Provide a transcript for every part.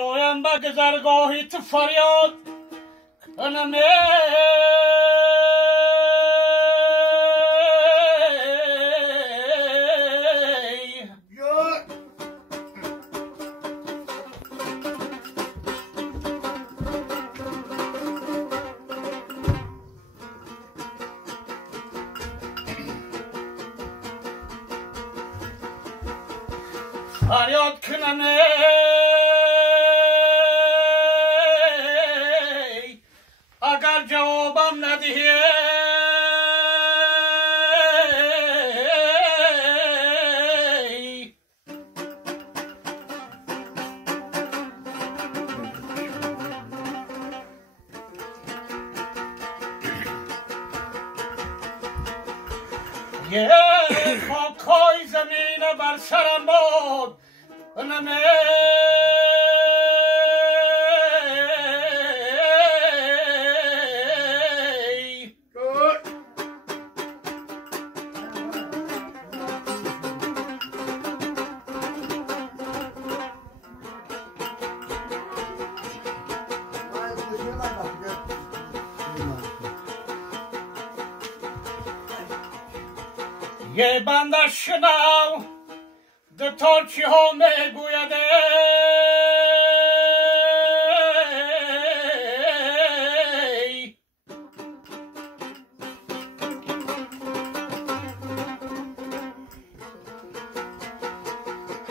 اویم به گذرگاهی تو فریاد کنم فریاد کنم اگر جوابم ندهی یه خاکای زمین بر سرم باد نمی یه بنده شنو دو ترچی ها میگوید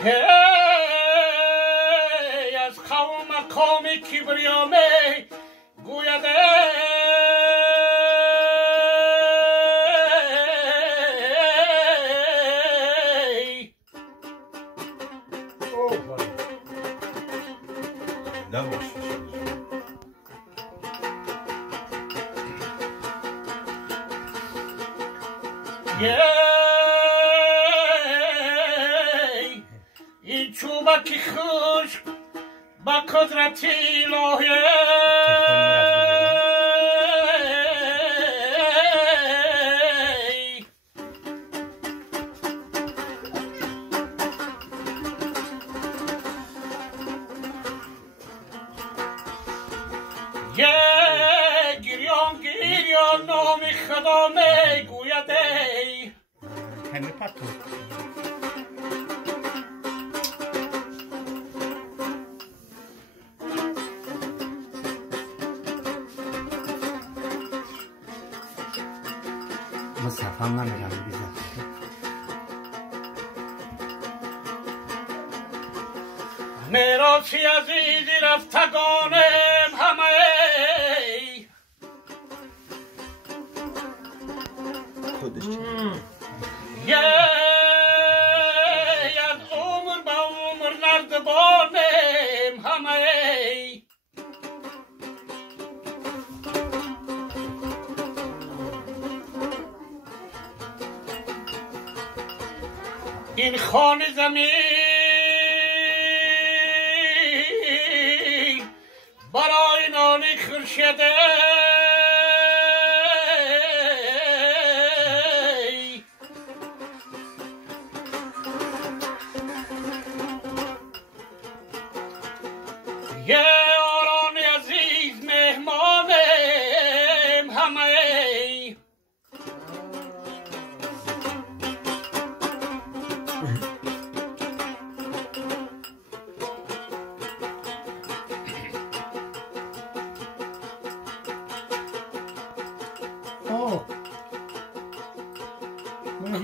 هی از قوم مقام کبریا میگوید این چوبکی خشک با قدرت الهی گریان گریان نام خدا میگوید همه پاتو مصطفی هم نمیرم بیزد میراثی عزیزی رفتگانم همه خودش یه از عمر به عمر نردبانم همه این خانه زمین برای نانی خورشیده یه آران عزیز مهمانم همه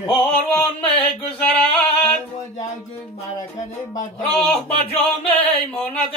کاروان میگذرد راه به جا میماند